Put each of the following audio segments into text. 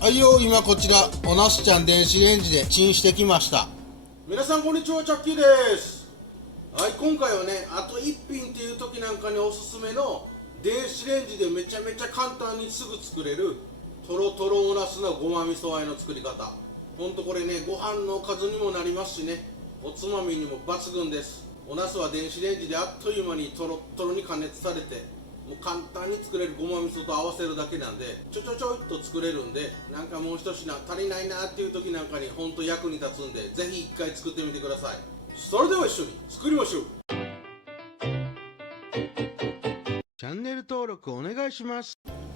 はいよ、今こちらおなすちゃん電子レンジでチンしてきました。皆さんこんにちは、チャッキーです。はい、今回はね、あと1品っていう時なんかにおすすめの電子レンジでめちゃめちゃ簡単にすぐ作れるとろとろおなすのごま味噌和えの作り方。ほんとこれね、ご飯のおかずにもなりますしね、おつまみにも抜群です。おなすは電子レンジであっという間にとろっとろに加熱されて、もう簡単に作れるごま味噌と合わせるだけなんでちょいと作れるんで、なんかもう一品足りないなっていう時なんかにほんと役に立つんで、ぜひ一回作ってみてください。それでは一緒に作りましょう。チャンネル登録お願いします。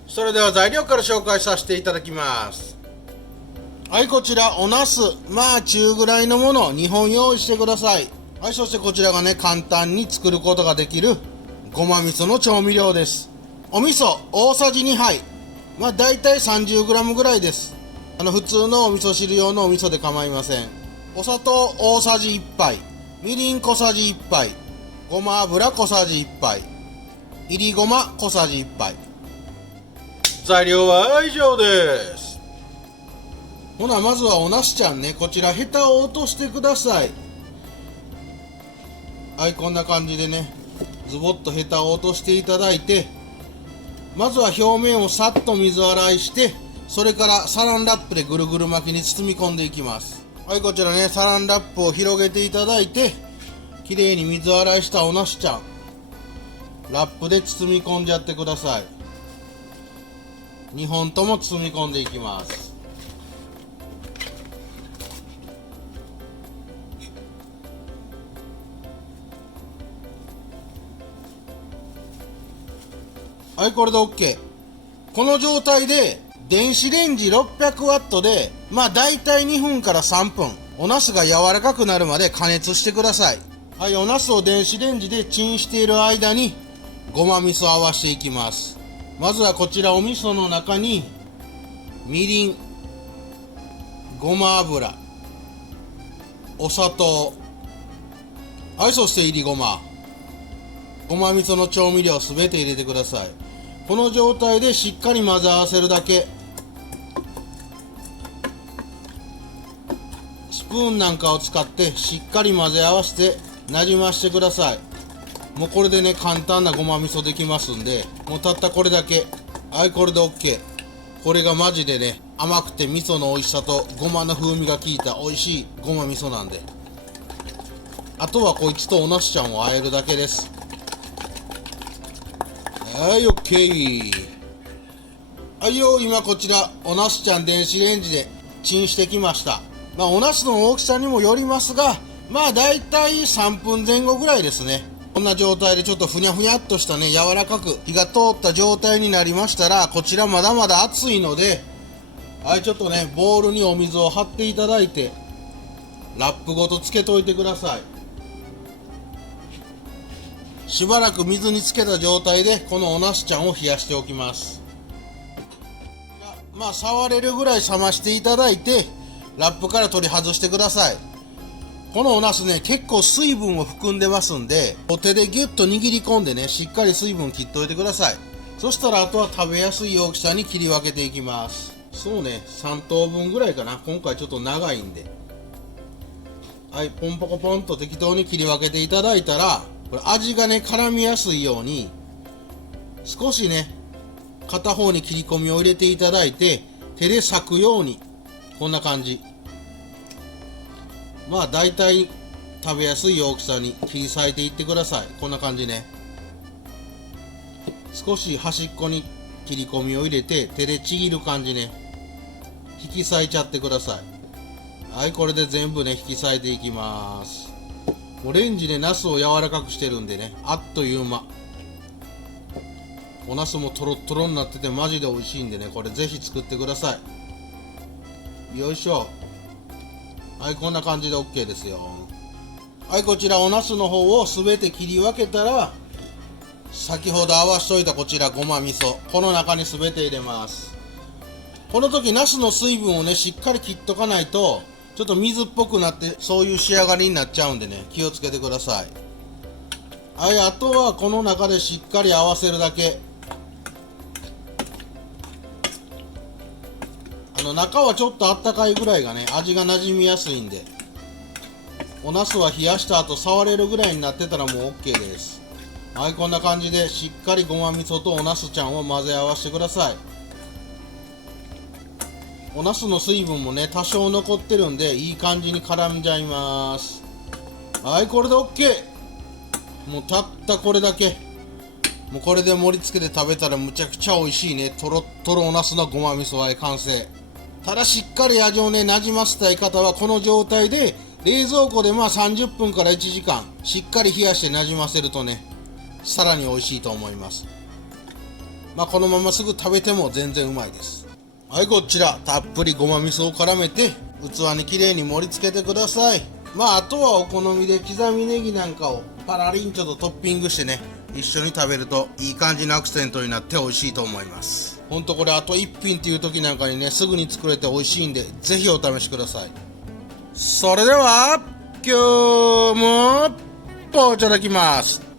それでは材料から紹介させていただきます。はい、こちらおなす、まあ中ぐらいのもの2本用意してください。はい、そしてこちらがね、簡単に作ることができるごま味噌の調味料です。お味噌大さじ2杯、まあだいたい 30g ぐらいです。普通のお味噌汁用のお味噌で構いません。お砂糖大さじ1杯、みりん小さじ1杯、ごま油小さじ1杯、いりごま小さじ1杯。材料は以上です。ほな、まずはおなすちゃんね、こちらヘタを落としてください。はい、こんな感じでね、ズボッとヘタを落としていただいて、まずは表面をさっと水洗いして、それからサランラップでぐるぐる巻きに包み込んでいきます。はい、こちらね、サランラップを広げていただいて、きれいに水洗いしたおなすちゃん、ラップで包み込んじゃってください。2本とも包み込んでいきます。はい、これで OK。 この状態で電子レンジ 600W でまあだいたい2分から3分おなすが柔らかくなるまで加熱してください。はい、おなすを電子レンジでチンしている間にごま味噌を合わせていきます。まずはこちらお味噌の中にみりん、ごま油、お砂糖、はい、そしていりごま、ごま味噌の調味料すべて入れてください。この状態でしっかり混ぜ合わせるだけ。スプーンなんかを使ってしっかり混ぜ合わせてなじましてください。もうこれでね、簡単なごま味噌できますんで、もうたったこれだけ。はい、これで OK。 これがマジでね、甘くて味噌の美味しさとごまの風味が効いた美味しいごま味噌なんで、あとはこいつとおなすちゃんを和えるだけです。はい、OK。 はいよ、今こちらおなすちゃん電子レンジでチンしてきました。まあおなすの大きさにもよりますが、まあだいたい3分前後ぐらいですね。こんな状態でちょっとふにゃふにゃっとしたね、柔らかく火が通った状態になりましたら、こちらまだまだ熱いので、はい、ちょっとねボウルにお水を張っていただいてラップごとつけといてください。しばらく水につけた状態でこのおなすちゃんを冷やしておきます。まあ触れるぐらい冷ましていただいてラップから取り外してください。このおなすね、結構水分を含んでますんで、お手でギュッと握り込んでね、しっかり水分切っておいてください。そしたらあとは食べやすい大きさに切り分けていきます。そうね、3等分ぐらいかな。今回ちょっと長いんで、はい、ポンポコポンと適当に切り分けていただいたら、これ味がね絡みやすいように少しね片方に切り込みを入れていただいて、手で裂くように、こんな感じ。まあだいたい食べやすい大きさに切り裂いていってください。こんな感じね。少し端っこに切り込みを入れて手でちぎる感じね。引き裂いちゃってください。はい、これで全部ね引き裂いていきます。もうレンジでナスを柔らかくしてるんでね、あっという間。おナスもトロットロになっててマジで美味しいんでね、これぜひ作ってください。よいしょ。はい、こんな感じで OK ですよ。はい、こちらおナスの方を全て切り分けたら、先ほど合わしといたこちらごま味噌、この中に全て入れます。この時ナスの水分をねしっかり切っとかないとちょっと水っぽくなってそういう仕上がりになっちゃうんでね、気をつけてください。はい、あとはこの中でしっかり合わせるだけ。中はちょっとあったかいぐらいがね、味が馴染みやすいんで、お茄子は冷やした後触れるぐらいになってたらもう OK です。はい、こんな感じでしっかりごま味噌とお茄子ちゃんを混ぜ合わせてください。お茄子の水分もね多少残ってるんでいい感じに絡んじゃいます。はい、これで OK。 もうたったこれだけ。もうこれで盛り付けて食べたらむちゃくちゃ美味しいね、とろっとろお茄子のごま味噌和え完成。ただしっかり味をね馴染ませたい方はこの状態で冷蔵庫で30分から1時間しっかり冷やして馴染ませるとねさらに美味しいと思います。このまますぐ食べても全然うまいです。はい、こちらたっぷりごま味噌を絡めて器にきれいに盛り付けてください。あとはお好みで刻みネギなんかをパラリンちょっとトッピングしてね一緒に食べるといい感じのアクセントになって美味しいと思います。ほんとこれあと1品っていう時なんかにねすぐに作れて美味しいんでぜひお試しください。それでは今日もいただきます。